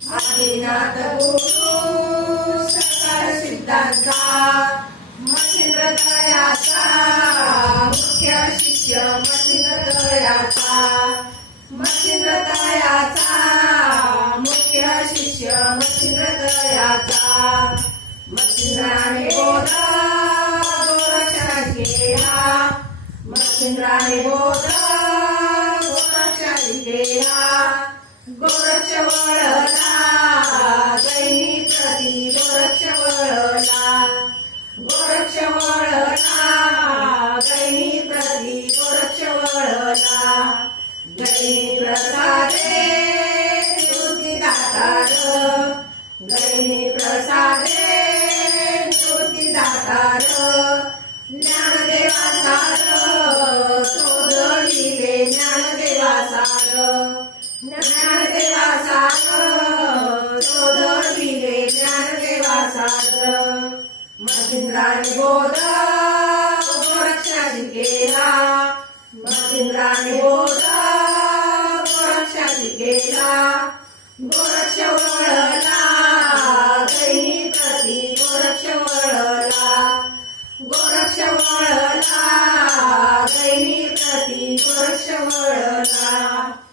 आदिनाथ गुरु सिद्धांचा मुख्य शिष्य मच्छिंद्र तयाचा मुख्य शिष्य मच्छिंद्र तयाचा बोध गोरक्षण केला मच्छिंद्राने बोध गोरक्षण केला. गोरक्ष गोरक्ष वळला प्रसादे निवृत्ती दातार. दैनी प्रसादे निवृत्ती दातार. ज्ञानदेवा सार शोधविले ज्ञानदेवा सार ज्ञानदेवा सार ज्ञानदेवा सार बोध गोरक्षाची केला. मच्छिंद्राने गोरक्ष वळला दैनी गोरक्ष वळला गोरक्ष वळला गोरक्ष वळला